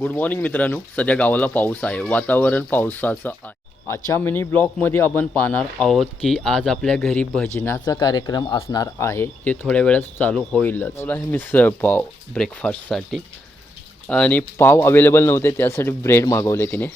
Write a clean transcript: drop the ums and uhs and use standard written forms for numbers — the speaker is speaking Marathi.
गुड मॉर्निंग मित्रांनो, सध्या गावाला पाऊस आहे, वातावरण पावसाचं आहे. आजच्या मिनी ब्लॉगमध्ये आपण पाहणार आहोत की आज आपल्या घरी भजनाचा कार्यक्रम असणार आहे. ते थोड्या वेळात चालू होईलच. आहे मिसळ पाव ब्रेकफास्टसाठी आणि पाव अवेलेबल नव्हते, त्यासाठी ब्रेड मागवले तिने.